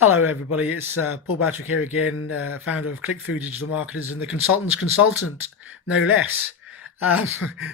Hello, everybody. It's Paul Patrick here again, founder of Click Through Digital Marketers and the consultant's consultant, no less. Um,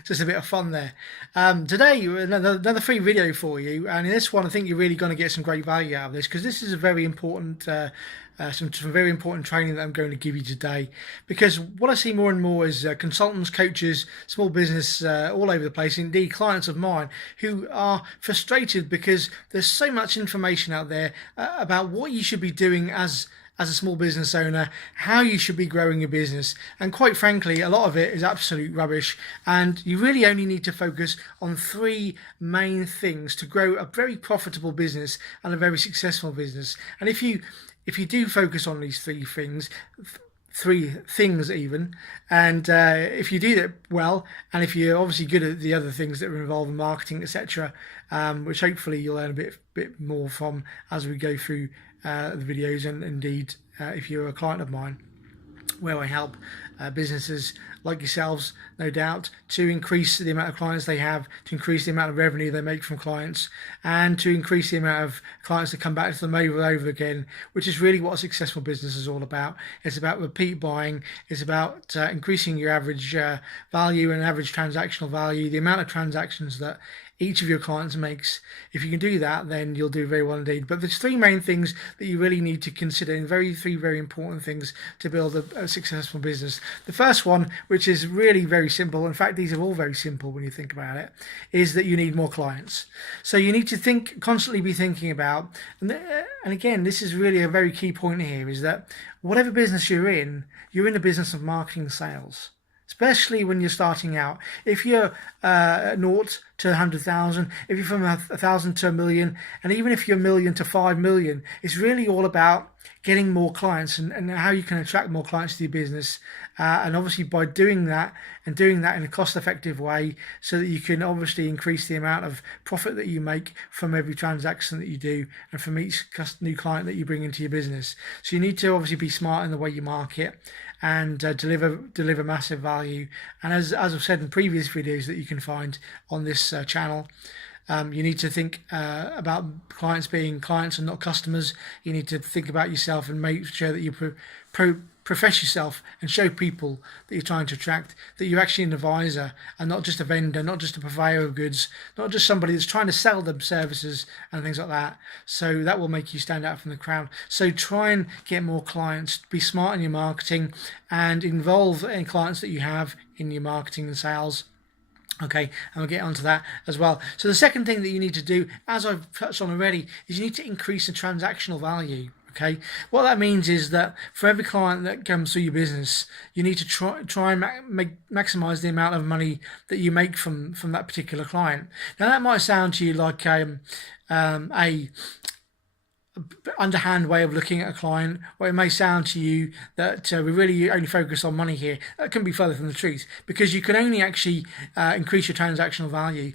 just a bit of fun there. Today, another free video for you, and in this one, I think you're really going to get some great value out of this because this is a very important, some very important training that I'm going to give you today. Because what I see more and more is consultants, coaches, small business all over the place, indeed clients of mine who are frustrated because there's so much information out there about what you should be doing as a small business owner, how you should be growing your business. And quite frankly, a lot of it is absolute rubbish. And you really only need to focus on three main things to grow a very profitable business and a very successful business. And if you do focus on these three things even, and if you do that well, and if you're obviously good at the other things that are involved in marketing, etc., which hopefully you'll learn a bit more from as we go through the videos, and indeed if you're a client of mine, where I help businesses like yourselves, no doubt, to increase the amount of clients they have, to increase the amount of revenue they make from clients, and to increase the amount of clients that come back to them over and over again, which is really what a successful business is all about. It's about repeat buying. It's about increasing your average value and average transactional value, the amount of transactions that each of your clients makes. If you can do that, then you'll do very well indeed. But there's three main things that you really need to consider, and three very important things to build a successful business. The first one, which is really very simple, in fact these are all very simple when you think about it, is that you need more clients. So you need to constantly be thinking about, and again, this is really a very key point here, is that whatever business you're in the business of marketing and sales, especially when you're starting out. If you're naught to 100,000, if you're from 1,000 to 1,000,000, and even if you're 1,000,000 to 5,000,000, it's really all about getting more clients and how you can attract more clients to your business. And obviously by doing that in a cost-effective way, so that you can obviously increase the amount of profit that you make from every transaction that you do and from each new client that you bring into your business. So you need to obviously be smart in the way you market and deliver massive value. And as I've said in previous videos that you can find on this channel, you need to think about clients being clients and not customers. You need to think about yourself and make sure that you profess yourself and show people that you're trying to attract, that you're actually an advisor and not just a vendor, not just a purveyor of goods, not just somebody that's trying to sell them services and things like that. So that will make you stand out from the crowd. So try and get more clients, be smart in your marketing, and involve any clients that you have in your marketing and sales. Okay, and we'll get onto that as well. So the second thing that you need to do, as I've touched on already, is you need to increase the transactional value. Okay, what that means is that for every client that comes through your business, you need to try and maximize the amount of money that you make from that particular client. Now that might sound to you like a underhand way of looking at a client, or it may sound to you that we really only focus on money here. That can be further from the truth, because you can only actually increase your transactional value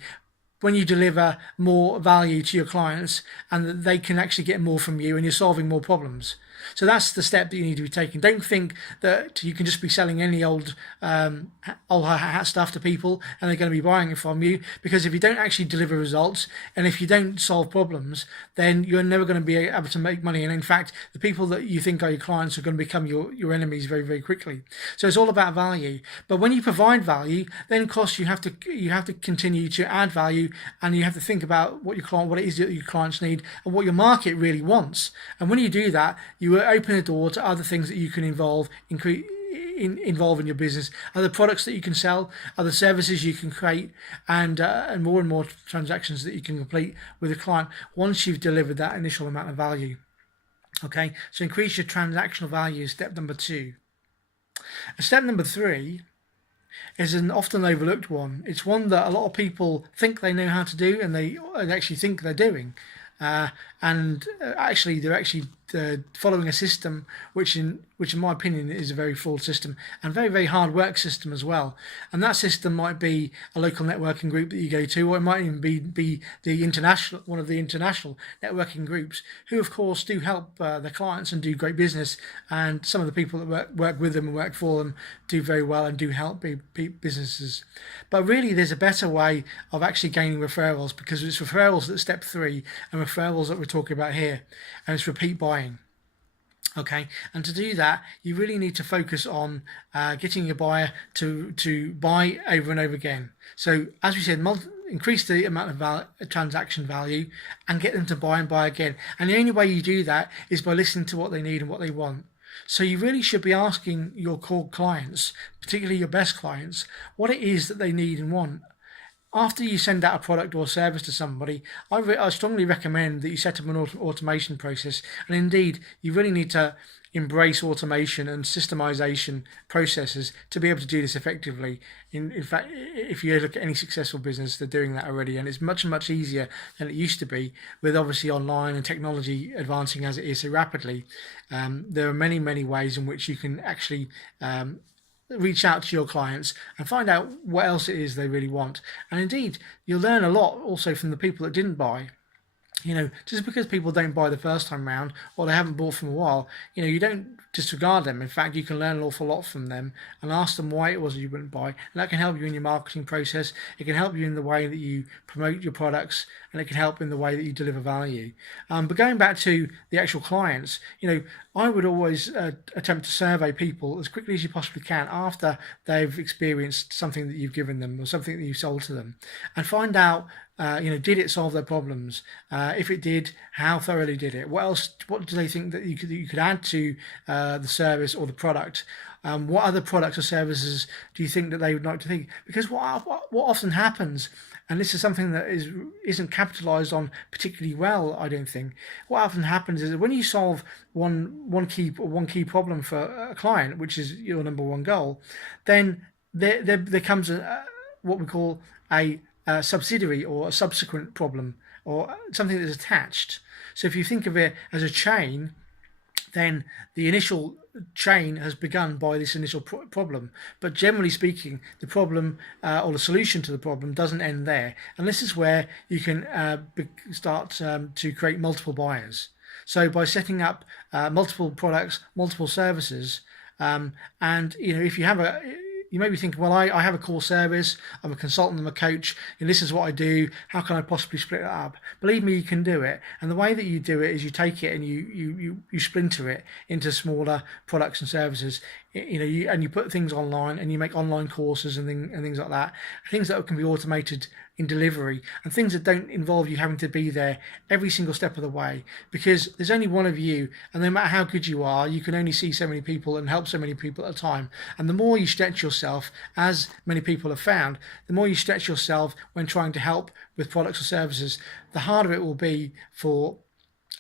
when you deliver more value to your clients and that they can actually get more from you and you're solving more problems. So that's the step that you need to be taking. Don't think that you can just be selling any old hat stuff to people and they're going to be buying it from you, because if you don't actually deliver results and if you don't solve problems, then you're never going to be able to make money. And in fact, the people that you think are your clients are going to become your enemies very, very quickly. So it's all about value. But when you provide value, then of course you have to continue to add value, and you have to think about what it is that your clients need and what your market really wants. And when you do that, you will open the door to other things that you can involve in your business, other products that you can sell, other services you can create, and more transactions that you can complete with a client once you've delivered that initial amount of value. Okay, so increase your transactional value is step number 2. And step number 3 is an often overlooked one. It's one that a lot of people think they know how to do, and they actually think they're doing. Actually they're actually following a system which in my opinion is a very flawed system and very, very hard work system as well. And that system might be a local networking group that you go to, or it might even be one of the international networking groups, who of course do help their clients and do great business, and some of the people that work with them and work for them do very well and do help businesses. But really there's a better way of actually gaining referrals, because it's referrals that's step 3 and referrals that we're talking about here, and it's repeat buying buying. Okay, and to do that, you really need to focus on getting your buyer to buy over and over again. So, as we said, increase the amount of transaction value and get them to buy and buy again. And the only way you do that is by listening to what they need and what they want. So you really should be asking your core clients, particularly your best clients, what it is that they need and want. After you send out a product or service to somebody, I strongly recommend that you set up an automation process. And indeed, you really need to embrace automation and systemization processes to be able to do this effectively. In fact, if you look at any successful business, they're doing that already, and it's much, much easier than it used to be, with obviously online and technology advancing as it is so rapidly. There are many, many ways in which you can actually reach out to your clients and find out what else it is they really want. And indeed, you'll learn a lot also from the people that didn't buy. Just because people don't buy the first time round or they haven't bought from a while, you don't disregard them. In fact, you can learn an awful lot from them and ask them why it was you wouldn't buy. And that can help you in your marketing process. It can help you in the way that you promote your products, and it can help in the way that you deliver value. But going back to the actual clients, I would always attempt to survey people as quickly as you possibly can after they've experienced something that you've given them or something that you've sold to them, and find out, did it solve their problems? If it did, how thoroughly did it? What else? What do they think that you could add to the service or the product? What other products or services do you think that they would like to think? Because what often happens, and this is something that isn't capitalized on particularly well, I don't think. What often happens is that when you solve one key problem for a client, which is your number one goal, then there comes what we call a subsidiary or a subsequent problem, or something that is attached. So if you think of it as a chain, then the initial chain has begun by this initial problem. But generally speaking, the problem or the solution to the problem doesn't end there. And this is where you can start to create multiple buyers. So by setting up multiple products, multiple services, and if you have you may be thinking, well, I have a core service, I'm a consultant, I'm a coach, and this is what I do, how can I possibly split it up? Believe me, you can do it. And the way that you do it is you take it and you splinter it into smaller products and services. And you put things online, and you make online courses and things like that, things that can be automated in delivery, and things that don't involve you having to be there every single step of the way, because there's only one of you, and no matter how good you are, you can only see so many people and help so many people at a time. And the more you stretch yourself, as many people have found, the more you stretch yourself when trying to help with products or services, the harder it will be for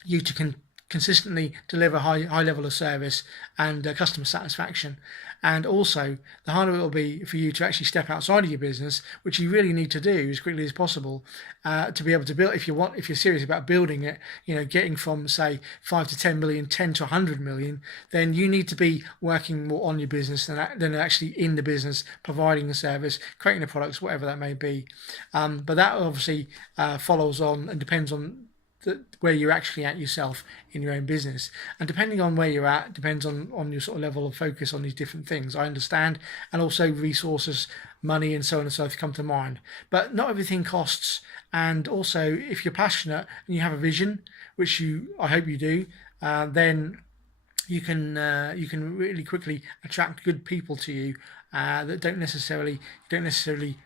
you to consistently deliver high level of service and customer satisfaction. And also, the harder it will be for you to actually step outside of your business, which you really need to do as quickly as possible, to be able to build. If you're serious about building it, getting from say 5 to 10 million, 10 to 100 million, then you need to be working more on your business than actually in the business, providing a service, creating the products, whatever that may be. But that obviously follows on and depends on where you're actually at yourself in your own business, and depending on where you're at depends on your sort of level of focus on these different things, I understand, and also resources, money, and so on and so forth come to mind. But not everything costs, and also if you're passionate and you have a vision, which I hope you do, then you can really quickly attract good people to you that don't necessarily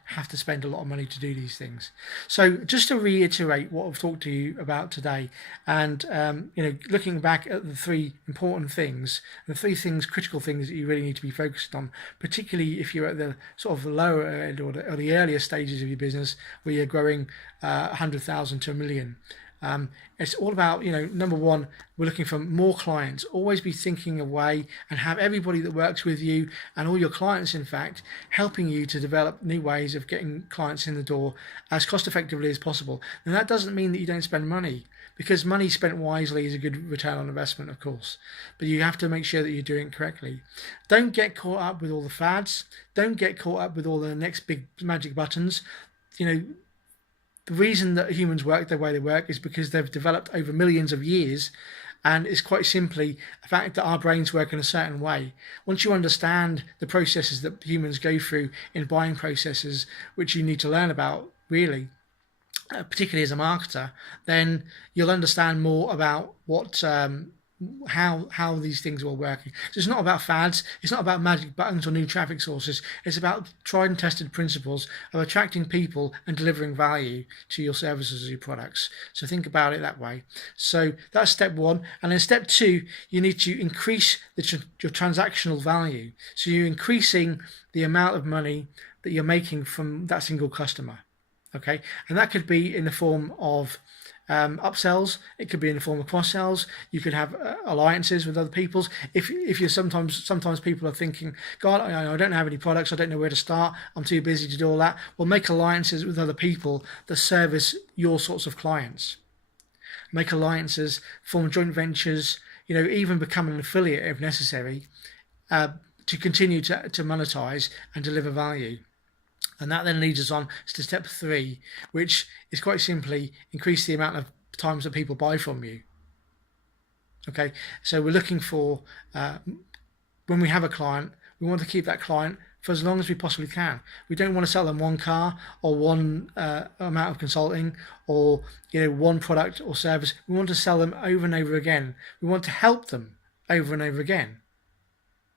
have to spend a lot of money to do these things. So just to reiterate what I've talked to you about today, and looking back at the three important things, critical things that you really need to be focused on, particularly if you're at the sort of the lower end or the earlier stages of your business where you're growing 100,000 to 1 million. It's all about, number one, we're looking for more clients. Always be thinking away and have everybody that works with you, and all your clients, in fact, helping you to develop new ways of getting clients in the door as cost effectively as possible. And that doesn't mean that you don't spend money, because money spent wisely is a good return on investment, of course. But you have to make sure that you're doing it correctly. Don't get caught up with all the fads. Don't get caught up with all the next big magic buttons. The reason that humans work the way they work is because they've developed over millions of years, and it's quite simply the fact that our brains work in a certain way. Once you understand the processes that humans go through in buying processes, which you need to learn about, really, particularly as a marketer, then you'll understand more about what how these things are all working. So it's not about fads, it's not about magic buttons or new traffic sources. It's about tried and tested principles of attracting people and delivering value to your services or your products. So think about it that way. So that's step one. And then step two, you need to increase your transactional value. So you're increasing the amount of money that you're making from that single customer. Okay, and that could be in the form of upsells. It could be in the form of cross sells. You could have alliances with other people's. If you're sometimes people are thinking, God, I don't have any products. I don't know where to start. I'm too busy to do all that. Well, make alliances with other people that service your sorts of clients. Make alliances, form joint ventures. Even become an affiliate if necessary, to continue to monetize and deliver value. And that then leads us on to step three, which is quite simply increase the amount of times that people buy from you. Okay, so we're looking for, when we have a client, we want to keep that client for as long as we possibly can. We don't want to sell them one car or one amount of consulting or one product or service. We want to sell them over and over again. We want to help them over and over again.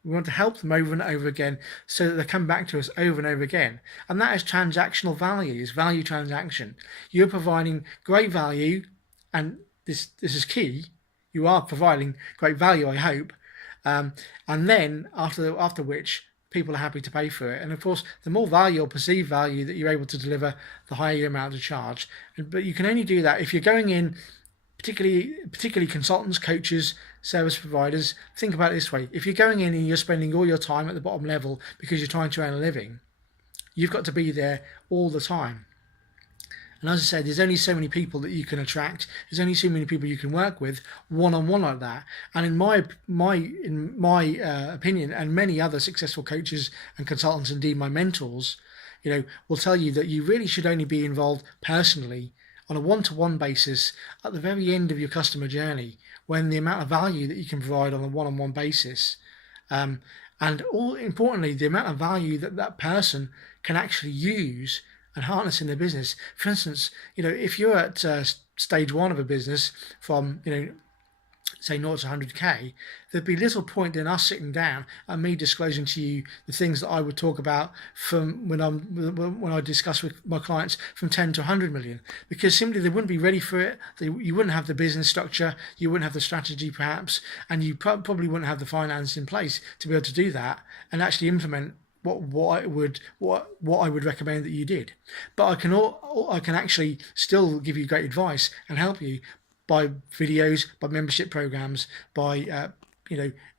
We want to help them over and over again so that they come back to us over and over again. And that is transactional value, is value transaction. You're providing great value, and this is key. You are providing great value, I hope. And then after which people are happy to pay for it. And of course, the more value or perceived value that you're able to deliver, the higher your amount to charge. But you can only do that if you're going in, particularly consultants, coaches, service providers. Think about it this way: if you're going in and you're spending all your time at the bottom level because you're trying to earn a living, you've got to be there all the time. And as I said, there's only so many people that you can attract. There's only so many people you can work with one-on-one like that. And in my opinion, and many other successful coaches and consultants, indeed my mentors, will tell you that you really should only be involved personally on a one-to-one basis at the very end of your customer journey, when the amount of value that you can provide on a one-on-one basis, and all importantly, the amount of value that that person can actually use and harness in their business. For instance, if you're at stage one of a business from, say 0 to 100k, there'd be little point in us sitting down and me disclosing to you the things that I would talk about from when I discuss with my clients from 10 to 100 million, because simply they wouldn't be ready for it. You wouldn't have the business structure, you wouldn't have the strategy perhaps, and you probably wouldn't have the finance in place to be able to do that and actually implement what I would recommend that you did. But I can actually still give you great advice and help you by videos, by membership programs, by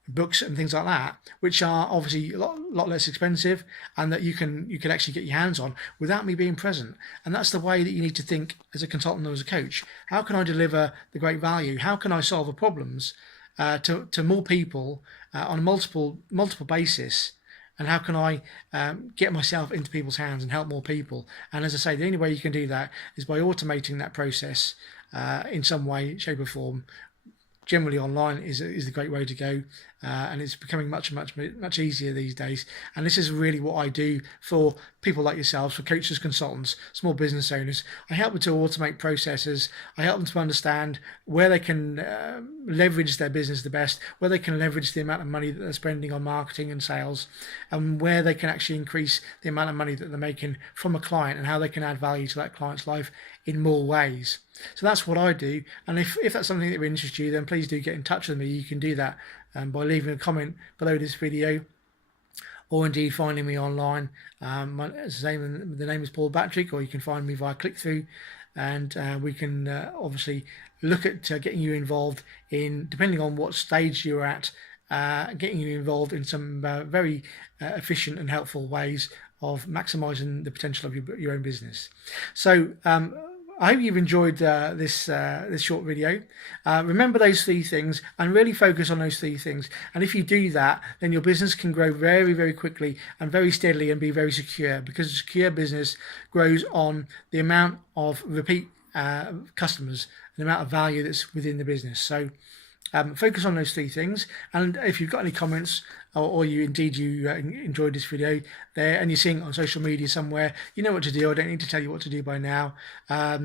books and things like that, which are obviously a lot less expensive, and that you can actually get your hands on without me being present. And that's the way that you need to think as a consultant or as a coach. How can I deliver the great value? How can I solve the problems to more people on a multiple basis? And how can I get myself into people's hands and help more people? And as I say, the only way you can do that is by automating that process in some way, shape or form. Generally online is the great way to go, and it's becoming much easier these days. And this is really what I do for people like yourselves, for coaches, consultants, small business owners. I help them to automate processes. I help them to understand where they can leverage their business the best, where they can leverage the amount of money that they're spending on marketing and sales, and where they can actually increase the amount of money that they're making from a client, and how they can add value to that client's life in more ways. So that's what I do. And if that's something that interests you, then please do get in touch with me. You can do that by leaving a comment below this video, or indeed finding me online. The name is Paul Batrick, or you can find me via ClickThrough, and we can obviously look at getting you involved in, depending on what stage you're at, getting you involved in some very efficient and helpful ways of maximising the potential of your own business. So I hope you've enjoyed this short video. Remember those three things and really focus on those three things. And if you do that, then your business can grow very, very quickly and very steadily and be very secure, because a secure business grows on the amount of repeat customers and the amount of value that's within the business. So Focus on those three things. And if you've got any comments, or you enjoyed this video there and you're seeing it on social media somewhere, you know what to do. I don't need to tell you what to do by now. I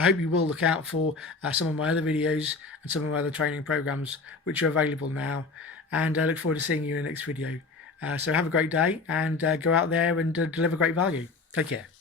hope you will look out for some of my other videos and some of my other training programs which are available now. And I look forward to seeing you in the next video. So have a great day, and go out there and deliver great value. Take care.